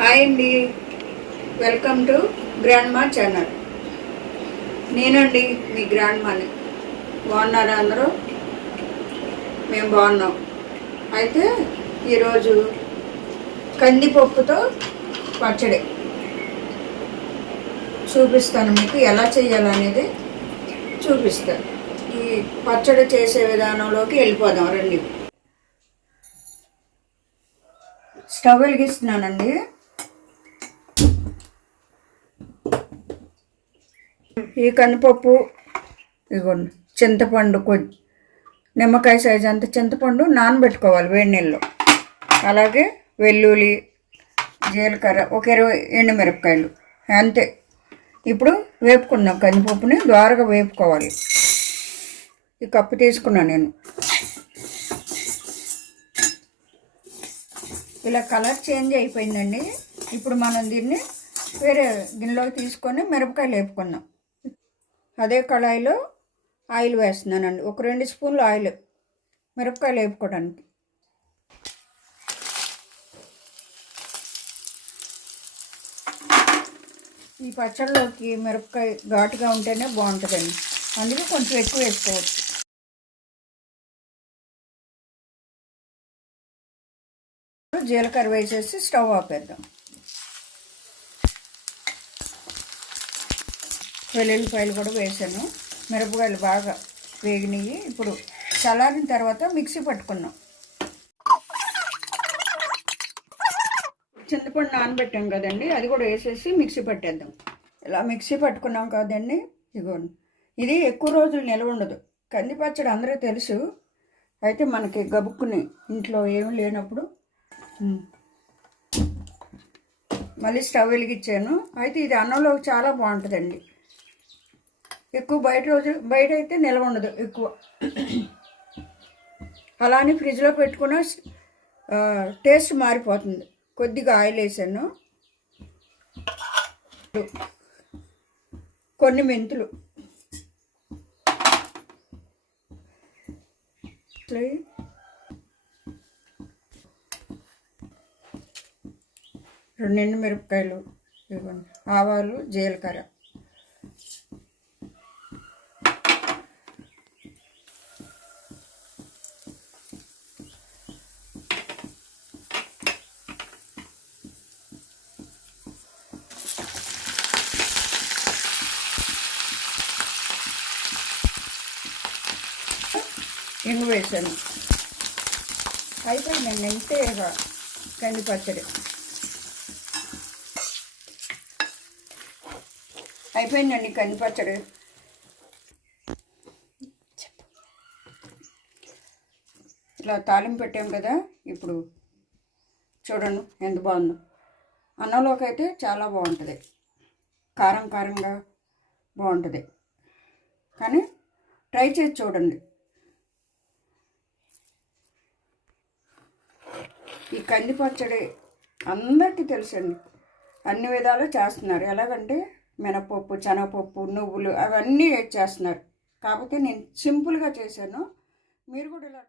Hi అండి. Welcome to grand మా channel. నేనండి మీ గ్రాండ్ మాని బాగున్నారా అందరూ? మేము బాగున్నాం. అయితే ఈరోజు కందిపప్పుతో పచ్చడి చూపిస్తాను మీకు ఎలా చేయాలనేది చూపిస్తాను. ఈ పచ్చడి చేసే విధానంలోకి వెళ్ళిపోదాం రండి. స్టవ్ వెలిగిస్తున్నానండి. ఈ కందిపప్పు ఇగోండి చింతపండు కొద్ది నిమ్మకాయ సైజ్ అంత చింతపండు నానబెట్టుకోవాలి వేడి నీళ్ళలో. అలాగే వెల్లుల్లి జీలకర్ర ఒక ఇరవై ఎండుమిరపకాయలు అంతే. ఇప్పుడు వేపుకున్నాం కందిపప్పుని ద్వారగా వేపుకోవాలి. ఈ కప్పు తీసుకున్నాను నేను. ఇలా కలర్ చేంజ్ అయిపోయిందండి. ఇప్పుడు మనం దీన్ని వేరే గిన్నెలోకి తీసుకొని మిరపకాయలు వేపుకుందాం. అదే కళాయిలో ఆయిల్ వేస్తున్నానండి. ఒక రెండు స్పూన్లు ఆయిల్ మిరపకాయలు వేపుకోవడానికి. ఈ పచ్చళ్ళలోకి మిరపకాయ ఘాటుగా ఉంటేనే బాగుంటుందండి. అందుకే కొంచెం ఎక్కువ వేసుకోవచ్చు. జీలకర్ర వేసేసి స్టవ్ ఆపేద్దాం. వెల్లుల్లిపాయలు కూడా వేసాను. మిరపకాయలు బాగా వేగినాయి. ఇప్పుడు చల్లారిన తర్వాత మిక్సీ పట్టుకున్నాం. చింతపండు నానబెట్టాం కదండి అది కూడా వేసేసి మిక్సీ పట్టేద్దాం. ఇలా మిక్సీ పట్టుకున్నాం కదండి ఇదిగోండి. ఇది ఎక్కువ రోజులు నిల్వ ఉండదు. కంది పచ్చడి అందరూ తెలుసు. అయితే మనకి గబుక్కుని ఇంట్లో ఏమీ లేనప్పుడు మళ్ళీ స్టవ్ వెలిగించాను. అయితే ఇది అన్నంలో చాలా బాగుంటుందండి. ఎక్కువ బయట రోజు బయట అయితే నిల్వ ఉండదు ఎక్కువ. అలానే ఫ్రిడ్జ్లో పెట్టుకున్న టేస్ట్ మారిపోతుంది. కొద్దిగా ఆయిల్ వేసాను. కొన్ని మెంతులు. రెండు ఎండు మిరపకాయలు ఇవ్వండి. ఆవాలు జీలకర్ర. ఇంగు వేసాను. అయిపోయిందండి ఇంతే ఇక కంది పచ్చడి. అయిపోయిందండి కంది పచ్చడి. ఇట్లా తాలింపు పెట్టాం కదా ఇప్పుడు చూడండి ఎంత బాగుందో. అన్నంలోకి అయితే చాలా బాగుంటుంది. కారం కారంగా బాగుంటుంది. కానీ ట్రై చేసి చూడండి. ఈ కంది పచ్చడి అందరికీ తెలుసండి. అన్ని విధాలు చేస్తున్నారు. ఎలాగంటే మినపప్పు శనగపప్పు నువ్వులు అవన్నీ చేస్తున్నారు. కాకపోతే నేను సింపుల్గా చేశాను. మీరు కూడా ఇలా